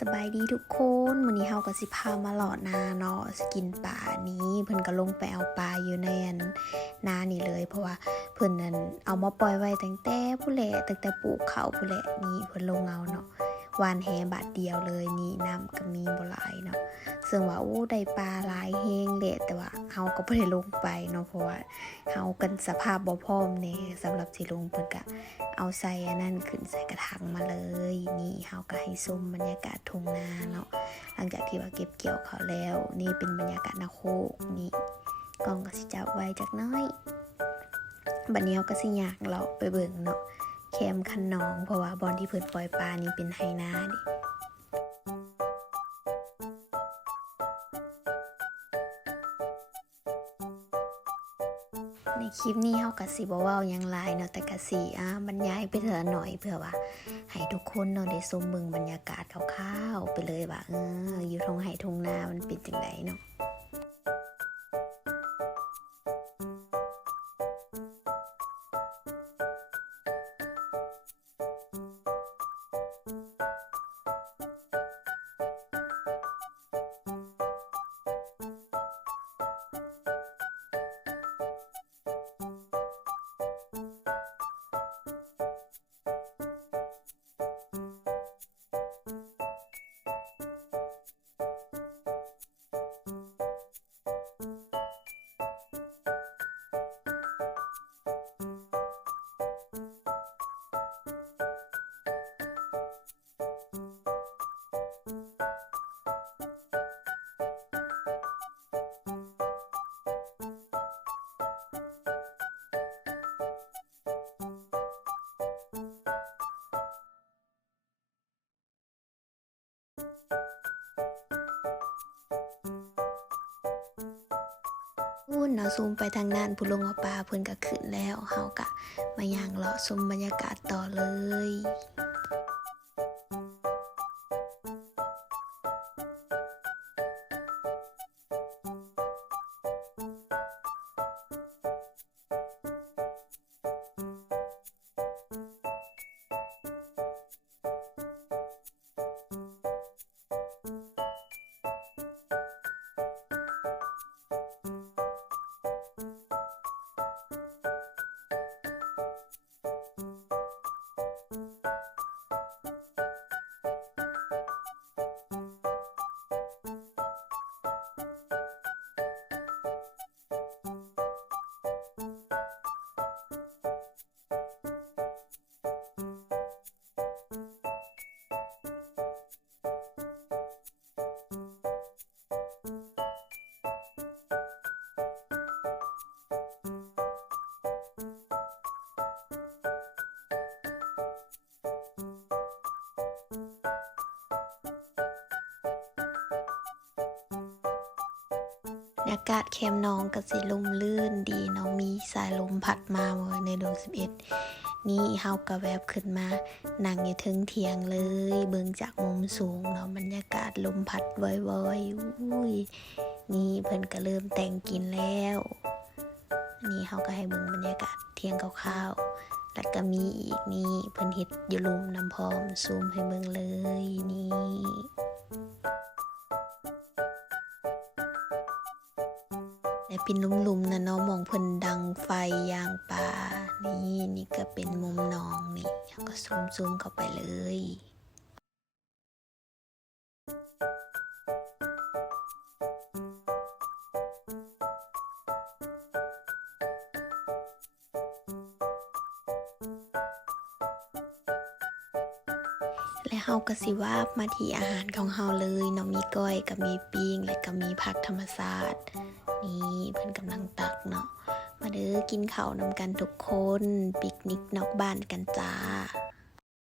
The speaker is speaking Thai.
สบายดีทุกคนวันนี้เฮาก็สิพามาหลอดนาเนาะสกินป่านี้เพิ่นก็ลงไปเอาปลาอยู่ในอันนานี่เลย เพราะว่าเพิ่นนั้นเอามาปล่อยไว้ตั้งแต่ผู้แหละตั้งแต่ปลูกเขาผู้แหละนี่เพิ่นลงเอาเนาะวานแหบาทเดียวเลยนี่น้ำก็มีบ่หลายเนาะ ซึ่งว่าโอ้ได้ปลาหลายแฮงแหละแต่ว่าเฮาก็บ่ได้ลงไปเนาะเพราะว่าเฮากันสภาพบ่พร้อมแน่สำหรับสิลงเพิ่นก็เอาใส่อันนั้นขึ้นใส่กระถางมาเลย นี่เฮาก็ให้ชมบรรยากาศทุ่งนาเนาะหลังจากที่ว่าเก็บเกี่ยวเขาแล้ว นี่เป็นบรรยากาศนาโคกนี่กล้องก็สิจับไว้จากน้อยบัดนี้เฮาก็สิอยากเราะไปเบิ่งเนาะแคมคันนองเพราะว่าบอนที่เพิ่นปล่อยปลานี่เป็นไฮนาดิ ในคลิปนี้เฮากับสิบ่เว้าหยังไลายเนาะแต่กับสีอ่าบรรยายไปเถอะหน่อยเพื่อว่า ให้ทุกคนเนาะได้ชมเบิ่งบรรยากาศคร่าวๆไปเลยว่าเอออยู่ทงไห่ทงนามันเป็นจังไดเนาะ พูนเนาะซูมไปทางนั้นผู้ลงว่าปลาเพิ่นก็ขึ้นแล้วเฮาก็มาย่างเลาะชมบรรยากาศต่อเลย รยากาศแคมป์น้องก็สิลมลื่นดีเนาะมีสายลมพัดมาเมื่อในดวง11นี่เฮาก็แวบขึ้นมานั่งอยู่ถึงเทียงเลย เบิ่งจากมุมสูงเนาะบรรยากาศลมพัดวอยๆอุ้ยนี่เพิ่นก็เริ่มแต่งกินแล้ว นี่เฮาก็ให้เบิ่งบรรยากาศเทียงคร่าวๆแล้วก็มีอีกนี่เพิ่นเฮ็ดอยู่ลุมน้ำพร้อมซูมให้เบิ่งเลยนี่ และเป็นลุมๆนะเนาะมองเพิ่นดังไฟยางป่านี่นี่ก็เป็นมุมนองนี่แล้วก็ซูมๆเข้าไปเลย และเฮาก็สิว่ามาที่อาหารของเฮาเลยเนาะมีก้อยกับมีปิ้ง และก็มีผักธรรมชาตินี่เพิ่นกำลังตักเนาะมาเด้อกินข้าวนำกันทุกคน ปิกนิกนอกบ้านกันจ้า